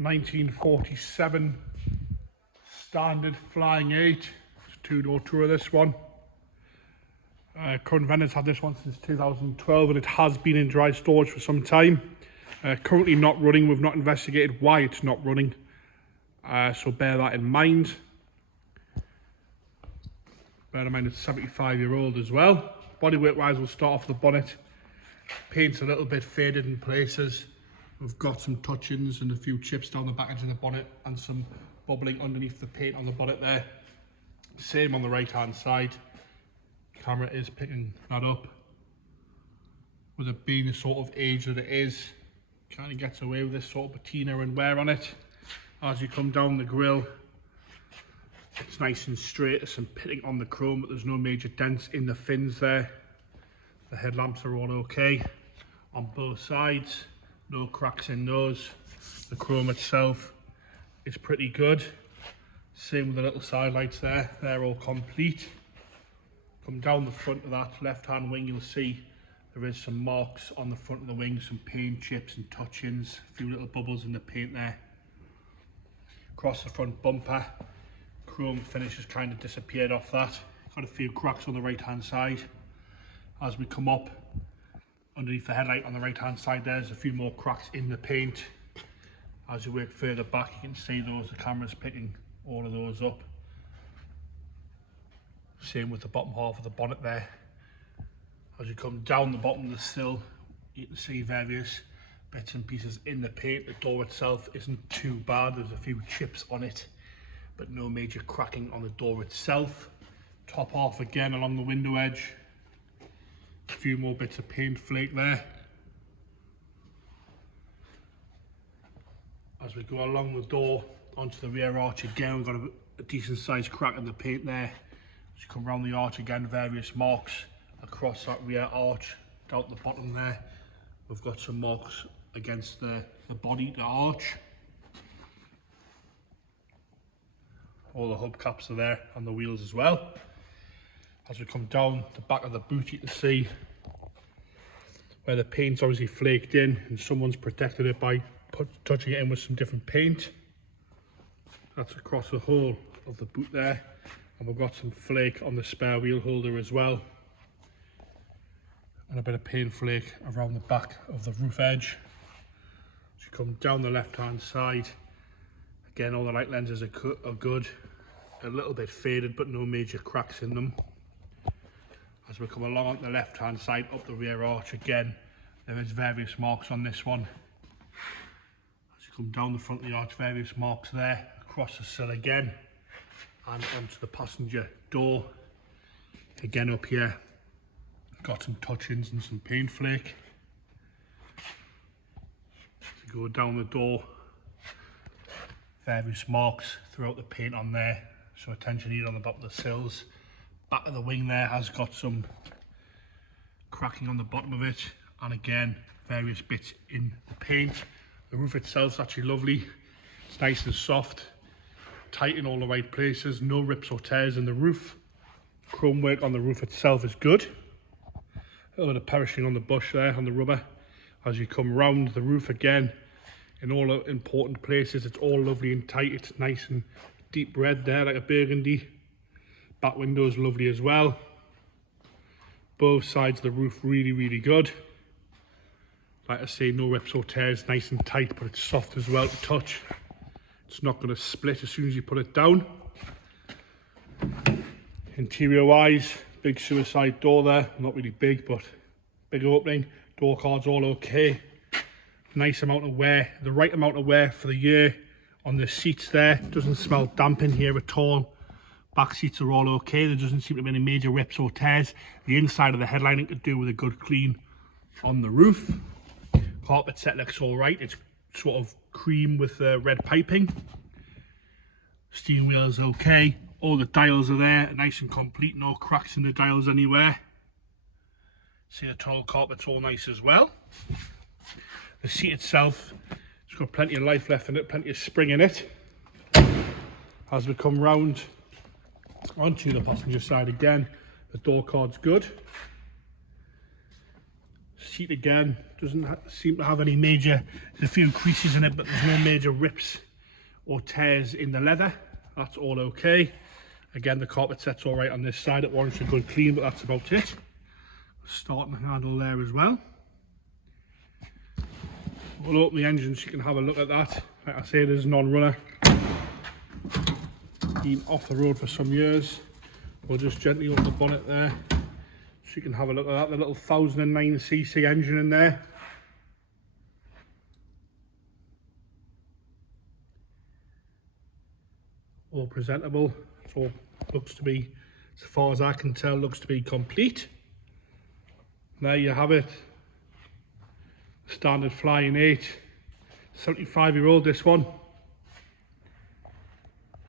1947 standard Flying 8. It's a two-door tour of this one. Current vendors had this one since 2012 and it has been in dry storage for some time. Currently not running. We've not investigated why it's not running, so bear that in mind. Bear in mind it's 75-year-old as well. Bodywork wise, we'll start off the bonnet. Paint's a little bit faded in places. We've got some touch-ins and a few chips down the back edge of the bonnet and some bubbling underneath the paint on the bonnet there. Same on the right hand side. Camera is picking that up. With it being the sort of age that it is, kind of gets away with this sort of patina and wear on it. As you come down the grille, it's nice and straight. There's some pitting on the chrome, but there's no major dents in the fins there. The headlamps are all okay on both sides. No cracks in those. The chrome itself is pretty good. Same with the little side lights there. They're all complete. Come down the front of that left-hand wing, you'll see there is some marks on the front of the wing, some paint chips and touch-ins, a few little bubbles in the paint there. Across the front bumper, chrome finish has kind of disappeared off that. Got a few cracks on the right-hand side. As we come up underneath the headlight on the right-hand side, there's a few more cracks in the paint. As you work further back, you can see those. The camera's picking all of those up. Same with the bottom half of the bonnet there. As you come down the bottom of the sill, you can see various bits and pieces in the paint. The door itself isn't too bad. There's a few chips on it, but no major cracking on the door itself. Top half again along the window edge. A few more bits of paint flake there. As we go along the door onto the rear arch again, we've got a decent sized crack in the paint there. As you come around the arch again, various marks across that rear arch. Down the bottom there, we've got some marks against the body, the arch. All the hubcaps are there on the wheels as well. As we come down the back of the boot, you can see where the paint's obviously flaked in and someone's protected it by touching it in with some different paint. That's across the whole of the boot there. And we've got some flake on the spare wheel holder as well. And a bit of paint flake around the back of the roof edge. As you come down the left hand side, again all the light lenses are good. A little bit faded but no major cracks in them. As we come along on the left hand side up the rear arch again, there is various marks on this one. As you come down the front of the arch, various marks there. Across the sill again and onto the passenger door. Again up here, got some touch-ins and some paint flake. As you go down the door, various marks throughout the paint on there. So attention here on the bottom of the sills. Back of the wing there has got some cracking on the bottom of it, and again various bits in the paint. The roof itself is actually lovely. It's nice and soft, tight in all the right places, no rips or tears in the roof. Chrome work on the roof itself is good. A little bit of perishing on the bush there, on the rubber. As you come round the roof again, in all the important places, it's all lovely and tight. It's nice and deep red there, like a burgundy. Back window is lovely as well. Both sides of the roof really good. Like I say, no rips or tears, nice and tight, but it's soft as well to touch. It's not going to split as soon as you put it down. Interior wise, big suicide door there. Not really big, but big opening. Door cards all okay. Nice amount of wear, the right amount of wear for the year on the seats there. Doesn't smell damp in here at all. Back seats are all okay. There doesn't seem to be any major rips or tears. The inside of the headlining could do with a good clean on the roof. Carpet set looks all right. It's sort of cream with red piping. Steering wheel is okay. All the dials are there, nice and complete. No cracks in the dials anywhere. See, the tall carpet's all nice as well. The seat itself, it's got plenty of life left in it, plenty of spring in it. As we come round onto the passenger side again, the door card's good. Seat again, doesn't seem to have any major, there's a few creases in it, but there's no major rips or tears in the leather. That's all okay. Again, the carpet set's all right on this side. It warrants a good clean, but that's about it. Starting handle there as well. We'll open the engine so you can have a look at that. Like I say, there's non-runner. Been off the road for some years. We'll just gently open the bonnet there so you can have a look at that. The little 1009cc engine in there. All presentable. It all looks to be, as far as I can tell, looks to be complete. There you have it. Standard Flying 8. 75-year-old this one.